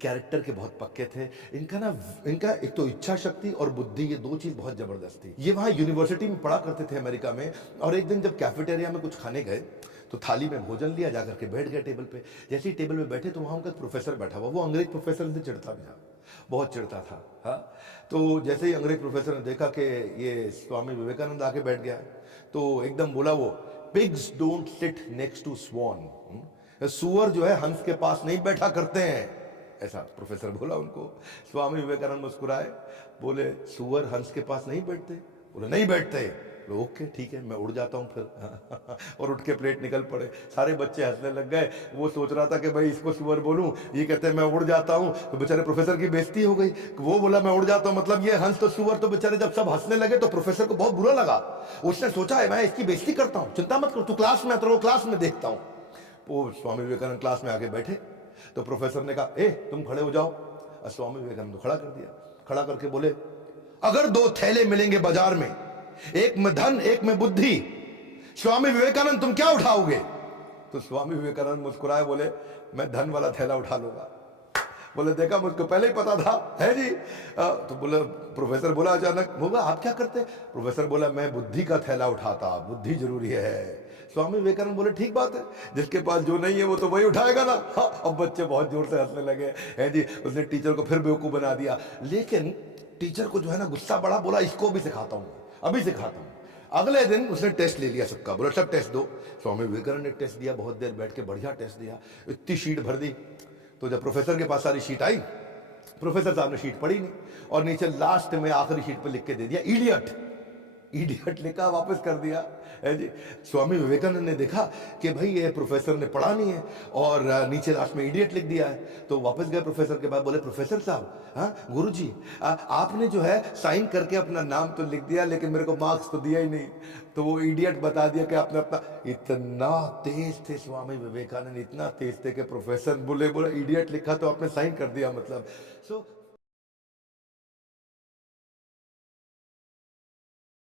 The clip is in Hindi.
कैरेक्टर के बहुत पक्के थे। इनका एक तो इच्छा शक्ति और बुद्धि, ये दो चीज बहुत जबरदस्त थी। ये वहां यूनिवर्सिटी में पढ़ा करते थे अमेरिका में, और एक दिन जब कैफेटेरिया में कुछ खाने गए तो थाली में भोजन लिया, जाकर के बैठ गए टेबल पे। जैसे ही टेबल पे बैठे तो वहां उनका प्रोफेसर बैठा हुआ, वो अंग्रेज प्रोफेसर से चिढ़ता भी था, बहुत चिढ़ता था। हाँ, तो जैसे ही अंग्रेज प्रोफेसर ने देखा कि ये स्वामी विवेकानंद आके बैठ गया तो एकदम बोला वो, pigs don't sit next to swan, सुअर जो है हंस के पास नहीं बैठा करते हैं, ऐसा प्रोफेसर बोला उनको। स्वामी विवेकानंद मुस्कुराए, बोले सुअर हंस के पास नहीं बैठते? बोले नहीं बैठते। ओके ठीक है, मैं उड़ जाता हूं फिर। और उठ के प्लेट निकल पड़े। सारे बच्चे हंसने लग गए। वो सोच रहा था कि भाई इसको सुअर बोलूं, ये कहते हैं मैं उड़ जाता हूं, तो बेचारे प्रोफेसर की बेइज्जती हो गई। वो बोला मैं उड़ जाता हूं, मतलब ये हंस तो सुअर, तो बेचारे जब सब हंसने लगे तो प्रोफेसर को बहुत बुरा लगा। उसने सोचा है मैं इसकी बेइज्जती करता हूं, चिंता मत कर, तू क्लास में, तो क्लास में देखता हूं। वो स्वामी विवेकानंद क्लास में आके बैठे तो प्रोफेसर ने कहा, ए तुम खड़े हो जाओ। स्वामी विवेकानंद को खड़ा कर दिया। खड़ा करके बोले, अगर दो थैले मिलेंगे बाजार में, एक में धन एक में बुद्धि, स्वामी विवेकानंद तुम क्या उठाओगे? तो स्वामी विवेकानंद मुस्कुराए, बोले मैं धन वाला थैला उठा लूंगा। बोले देखा, मुझको पहले ही पता था, है जी। तो बोले, प्रोफेसर बोला अचानक, बोला आप क्या करते? प्रोफेसर बोला मैं बुद्धि का थैला उठाता, बुद्धि जरूरी है। स्वामी विवेकानंद बोले ठीक बात है, जिसके पास जो नहीं है वो तो वही उठाएगा ना। हाँ, अब बच्चे बहुत जोर से हंसने लगे, है जी। उसने टीचर को फिर बेवकूफ बना दिया, लेकिन टीचर को जो है ना गुस्सा बड़ा, बोला इसको भी सिखाता हूँ, अभी सिखाता हूँ। अगले दिन उसने टेस्ट ले लिया सबका, बोला सब टेस्ट दो। स्वामी विवेकानंद ने टेस्ट दिया, बहुत देर बैठ के बढ़िया टेस्ट दिया, इतनी शीट भर दी। तो जब प्रोफेसर के पास सारी शीट आई, प्रोफेसर साहब ने शीट पढ़ी नहीं, और नीचे लास्ट में आखिरी शीट पर लिख के दे दिया इडियट। इडियट लिखा, वापस कर दिया, है जी। स्वामी विवेकानंद ने देखा कि भाई ये प्रोफेसर ने पढ़ा नहीं है, और नीचे लास्ट में इडियट लिख दिया है। तो वापस गए प्रोफेसर के पास, बोले प्रोफेसर साहब, हाँ गुरुजी, आपने जो है साइन करके अपना नाम तो लिख दिया, लेकिन मेरे को मार्क्स तो दिया ही नहीं। तो वो इडियट बता दिया कि आपने अपना, इतना तेज थे स्वामी विवेकानंद, इतना तेज थे कि प्रोफेसर बोले इडियट लिखा तो आपने साइन कर दिया, मतलब। सो